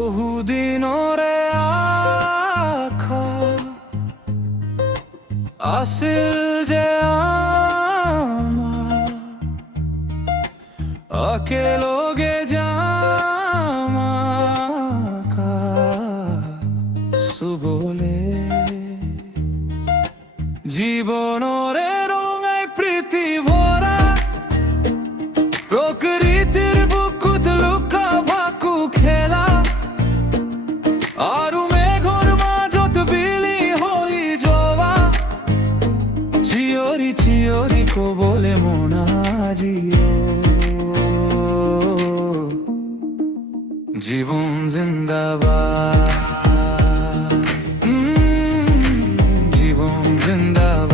বহুদিনৰে আশা আছিল যে আমাৰ একেলগে যাম আকাশ চুবলে জীৱনৰে ৰঙাই প্ৰীতি ভৰা প্ৰকৃতিৰ বুকুত লুকা ভাকু খেলা আৰু মেঘৰ মাজত বিলি হৈ যোৱা চিঞৰি চিঞৰি ক'বলে মন আজিও জীৱন জিন্দাবাদ জীৱন জিন্দাবাদ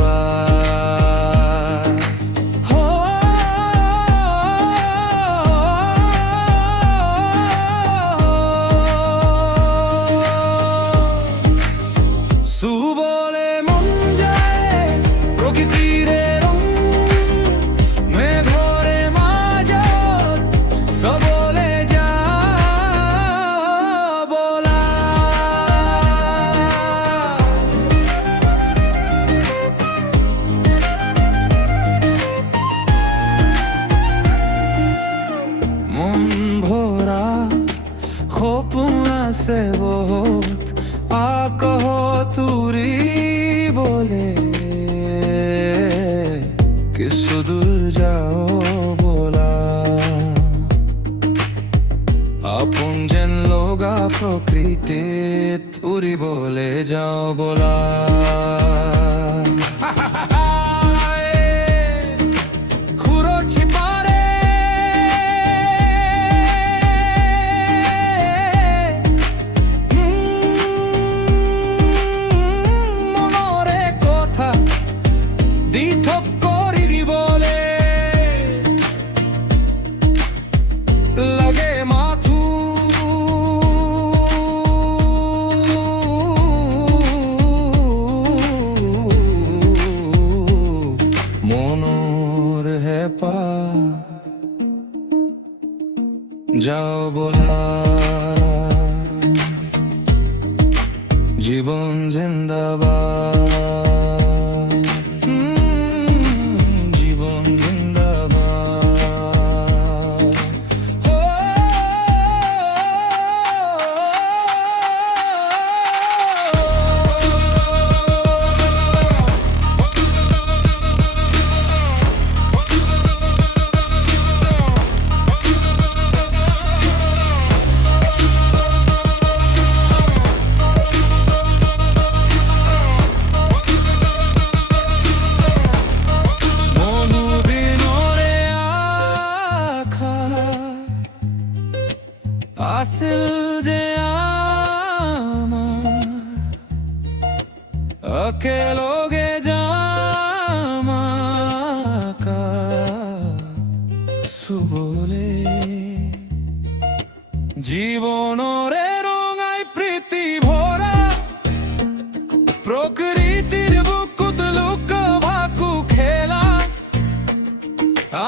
চুবলে মন যায় প্ৰকৃতিৰে ৰং মেঘৰে মাজত চবলে যাওঁ ব'লা মন ভৰা সপোন আছে বহুত আকহ তুৰিবলে কিছু দূৰ যাওঁ ব'লা আপোন যেন লগা প্ৰকৃতিত উৰিবলে যাওঁ ব'লা সুৰক্ষি পাৰে মনৰে কথা দি থক কৰি দিবলে লাগে মাথো মনৰ হেঁপাহ যাওঁ ব'লা জীৱন জিন্দাবাদ জীৱন জিন্দাবাদ বহুদিনৰে আশা আছিল যে আমাৰ একেলগে যাম আকাশ চুবলে জীৱনৰে ৰঙাই প্ৰীতি ভৰা প্ৰকৃতিৰ বুকুত লুকা ভাকু খেলা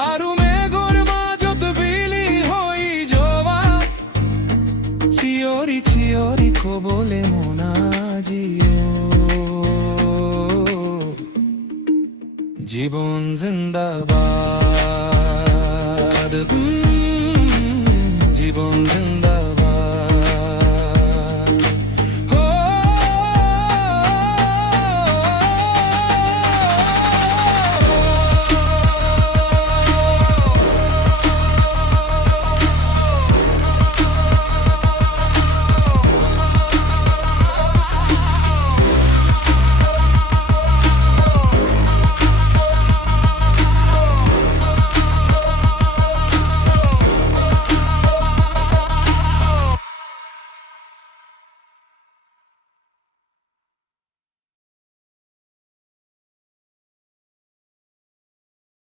আৰু মেঘৰ মাজত বিলি হৈ যোৱা চিঞৰি চিঞৰি ক'বলে মন আজিও জীৱন জিন্দাবাদ জীৱন জিন্দাবাদ